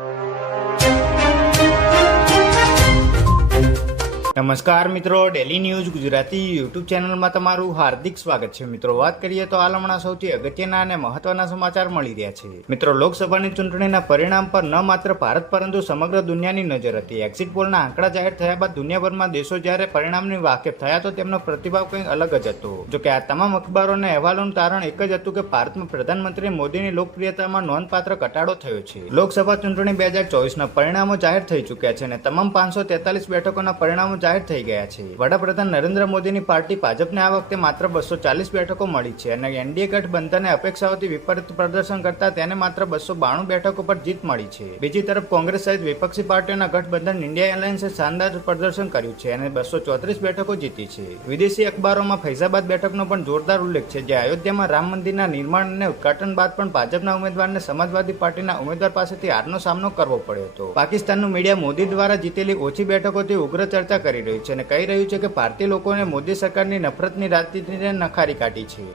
you. નમસ્કાર મિત્રો daily news Gujarati YouTube ચેનલમાં તમારું હાર્દિક સ્વાગત છે. મિત્રો, વાત કરીએ તો હાલ હમણાં સૌથી અગત્યના અને મહત્વના સમાચાર મળી રહ્યા છે. મિત્રો, લોકસભાની ચૂંટણીના પરિણામ પર ન માત્ર ભારત, પરંતુ સમગ્ર દુનિયાની નજર હતી. એક્ઝિટ પોલના આંકડા જાહેર થયા બાદ દુનિયાભરમાં દેશો જ્યારે પરિણામની વાકેફ થયા તો તેમનો પ્રતિભાવ કંઈક અલગ જ હતો. જોકે આ તમામ અખબારો અને અહેવાલોનું તારણ એક જ હતું કે ભારતમાં પ્રધાનમંત્રી મોદીની લોકપ્રિયતામાં નોંધપાત્ર ઘટાડો થયો છે. લોકસભા ચૂંટણી બે હજાર ચોવીસના પરિણામો જાહેર થઈ ચૂક્યા છે અને તમામ પાંચસો તેતાલીસ બેઠકોના પરિણામો જાહેર થઈ ગયા છે. વડાપ્રધાન નરેન્દ્ર મોદીની પાર્ટી ભાજપને આ વખતે માત્ર બસો ચાલીસ બેઠકો મળી છે અને એનડીએ ગઠબંધને અપેક્ષાઓથી વિપરીત પ્રદર્શન કરતા તેને માત્ર બસો બાણું બેઠકો પર જીત મળી છે. બીજી તરફ કોંગ્રેસ સહિત વિપક્ષી પાર્ટીઓના ગઠબંધન ઇન્ડિયા એલાયન્સે શાનદાર પ્રદર્શન કર્યું છે અને બસો ચોત્રીસ બેઠકો જીતી છે. વિદેશી અખબારોમાં ફૈઝાબાદ બેઠકનો પણ જોરદાર ઉલ્લેખ છે, જે અયોધ્યામાં રામ મંદિરના નિર્માણ અને ઉદઘાટન બાદ પણ ભાજપના ઉમેદવારને સમાજવાદી પાર્ટીના ઉમેદવાર પાસેથી હારનો સામનો કરવો પડ્યો હતો. પાકિસ્તાનનું મીડિયા મોદી દ્વારા જીતેલી ઓછી બેઠકોથી ઉગ્ર ચર્ચા કરી રહ્યું છે અને કહી રહ્યું છે કે ભારતીય લોકોને મોદી સરકારની નફરતની રાજનીતિને નખારી કાઢી છે.